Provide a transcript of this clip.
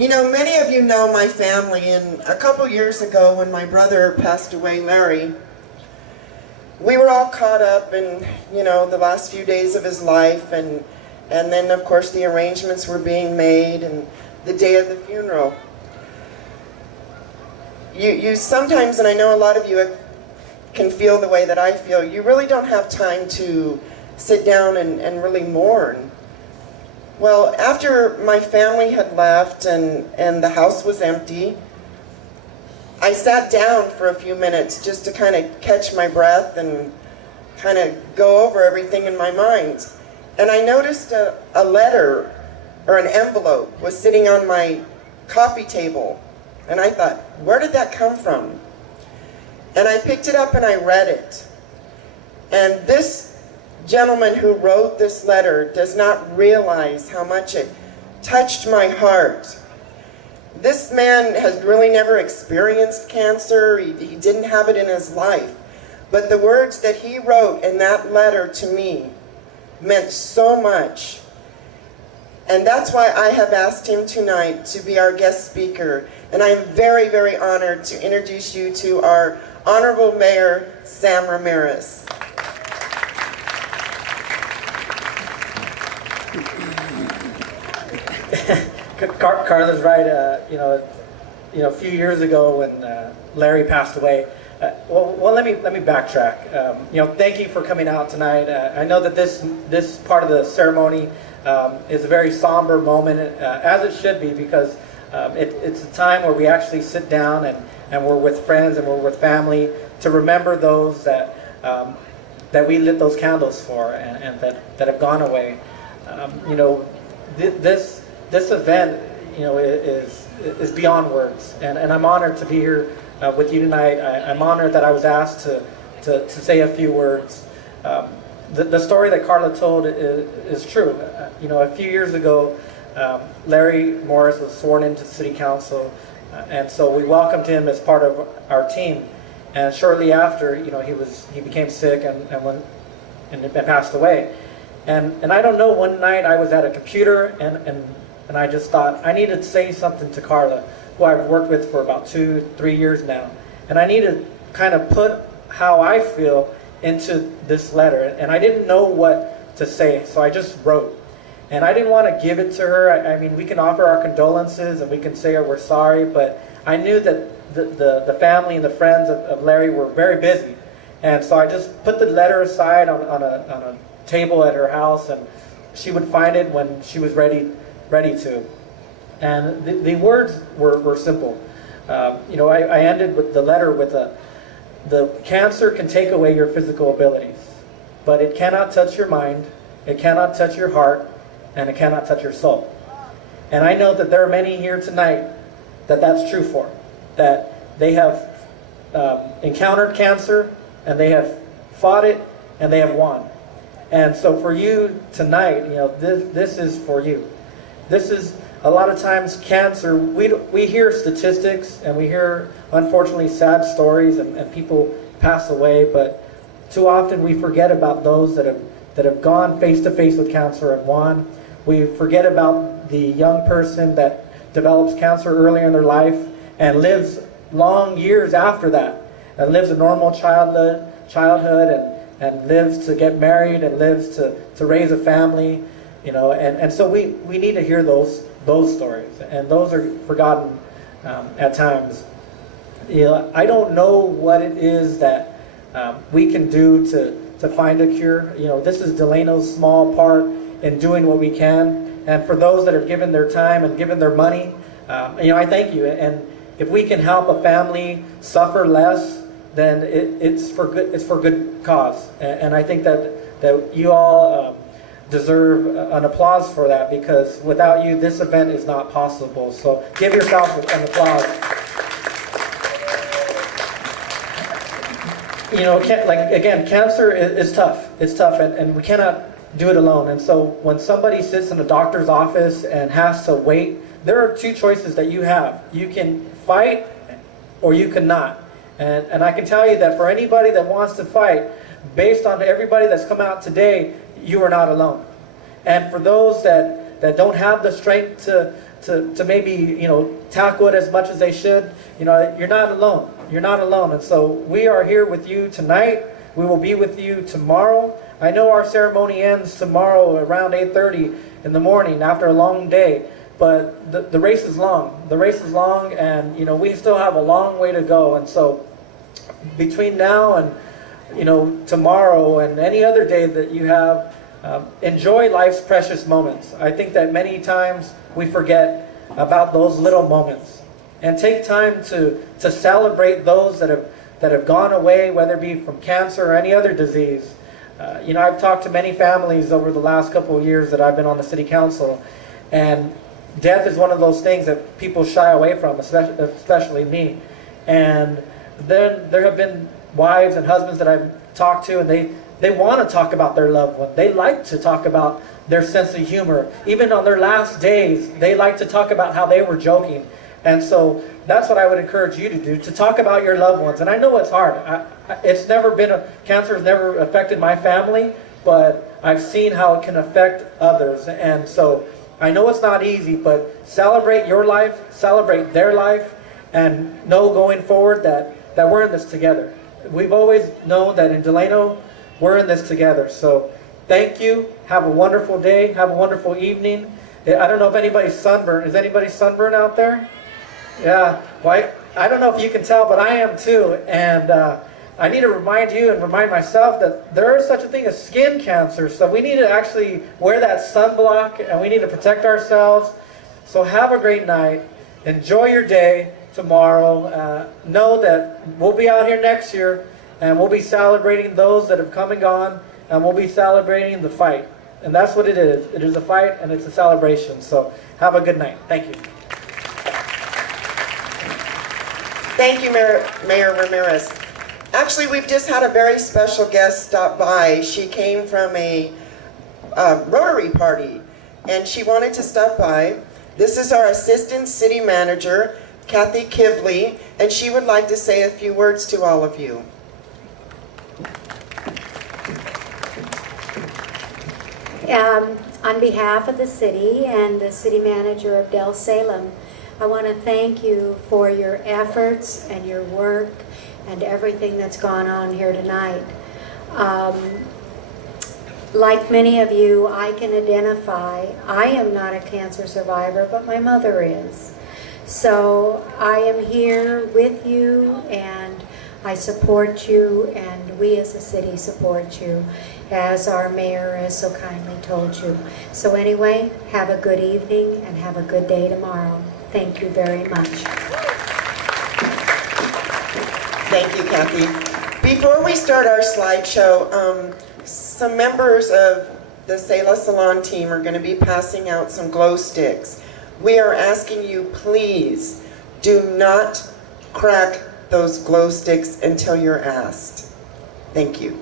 You know, many of you know my family, and a couple years ago when my brother passed away, Larry, we were all caught up in, you know, the last few days of his life, and then of course the arrangements were being made and the day of the funeral. You sometimes, and I know a lot of you can feel the way that I feel, you really don't have time to sit down and really mourn. Well, after my family had left and the house was empty, I sat down for a few minutes just to kind of catch my breath and kind of go over everything in my mind. And I noticed a letter or an envelope was sitting on my coffee table. And I thought, where did that come from? And I picked it up and I read it. And this gentleman who wrote this letter does not realize how much it touched my heart. This man has really never experienced cancer. He didn't have it in his life. But the words that he wrote in that letter to me meant so much. And that's why I have asked him tonight to be our guest speaker. And I am very, very honored to introduce you to our Honorable Mayor, Sam Ramirez. Carla's right. A few years ago when Larry passed away. Well, let me backtrack. Thank you for coming out tonight. I know that this part of the ceremony is a very somber moment, as it should be, because it's a time where we actually sit down and we're with friends and we're with family to remember those that we lit those candles for and that have gone away. This event, is beyond words, and I'm honored to be here with you tonight. I'm honored that I was asked to say a few words. The story that Carla told is true. A few years ago, Larry Morris was sworn into the city council, and so we welcomed him as part of our team. And shortly after, he became sick and passed away. And I don't know, one night I was at a computer and I just thought I need to say something to Carla, who I've worked with for about 2-3 years now. And I need to kind of put how I feel into this letter. And I didn't know what to say, so I just wrote. And I didn't want to give it to her. I mean, we can offer our condolences and we can say we're sorry, but I knew that the family and the friends of Larry were very busy. And so I just put the letter aside on a table at her house, and she would find it when she was ready to. And the words were simple. I ended with the letter with the cancer can take away your physical abilities, but it cannot touch your mind, it cannot touch your heart, and it cannot touch your soul. And I know that there are many here tonight that's true for, that they have encountered cancer, and they have fought it, and they have won. And so for you tonight, this is for you. This is, a lot of times, cancer, we hear statistics and we hear, unfortunately, sad stories and people pass away, but too often we forget about those that have gone face to face with cancer and won. We forget about the young person that develops cancer earlier in their life and lives long years after that, and lives a normal childhood and lives to get married and lives to raise a family, and so we need to hear those stories, and those are forgotten at times. I don't know what it is that we can do to find a cure. This is Delano's small part in doing what we can, and for those that have given their time and given their money, I thank you. And if we can help a family suffer less, then it's for good cause. And I think that you all deserve an applause for that, because without you, this event is not possible. So give yourself an applause. Cancer is tough. It's tough, and we cannot do it alone. And so when somebody sits in a doctor's office and has to wait, there are two choices that you have. You can fight, or you cannot. And I can tell you that for anybody that wants to fight, based on everybody that's come out today, you are not alone. And for those that don't have the strength to to maybe, tackle it as much as they should, you're not alone. You're not alone. And so we are here with you tonight. We will be with you tomorrow. I know our ceremony ends tomorrow around 8:30 in the morning after a long day, but the race is long. The race is long, and we still have a long way to go. And so between now and tomorrow and any other day that you have, enjoy life's precious moments. I think that many times we forget about those little moments, and take time to celebrate those that have gone away, whether it be from cancer or any other disease. I've talked to many families over the last couple of years that I've been on the city council, and death is one of those things that people shy away from, especially me. And then there have been wives and husbands that I've talked to, and they want to talk about their loved one. They like to talk about their sense of humor. Even on their last days, they like to talk about how they were joking. And so that's what I would encourage you to do, to talk about your loved ones. And I know it's hard. Cancer has never affected my family, but I've seen how it can affect others. And so I know it's not easy, but celebrate your life, celebrate their life, and know going forward that we're in this together. We've always known that in Delano, we're in this together. So thank you. Have a wonderful day. Have a wonderful evening. I don't know if anybody's sunburned. Is anybody sunburned out there? Yeah. Well, I don't know if you can tell, but I am too. And I need to remind you and remind myself that there is such a thing as skin cancer. So we need to actually wear that sunblock, and we need to protect ourselves. So have a great night. Enjoy your day tomorrow. Know that we'll be out here next year, and we'll be celebrating those that have come and gone, and we'll be celebrating the fight. And that's what it is. It is a fight, and it's a celebration. So have a good night. Thank you. Thank you, Mayor Ramirez. Actually, we've just had a very special guest stop by. She came from a Rotary party, and she wanted to stop by. This is our Assistant City Manager, Kathy Kivley, and she would like to say a few words to all of you. On behalf of the city and the city manager of Del Salem, I want to thank you for your efforts and your work and everything that's gone on here tonight. Like many of you, I can identify, I am not a cancer survivor, but my mother is. So I am here with you, and I support you, and we as a city support you, as our mayor has so kindly told you. So anyway, have a good evening and have a good day tomorrow. Thank you very much. Thank you, Kathy. Before we start our slideshow, some members of the Selah Salon team are going to be passing out some glow sticks. We are asking you, please, do not crack those glow sticks until you're asked. Thank you.